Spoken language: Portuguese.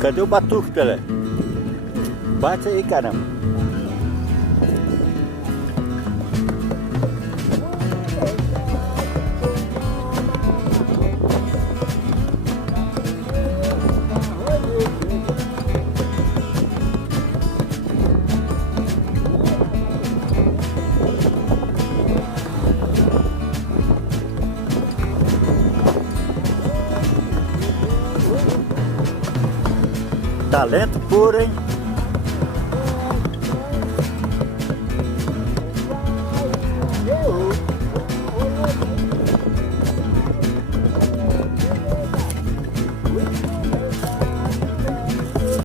Cadê o batuque, Pelé? Bate aí, caramba. Talento puro, hein?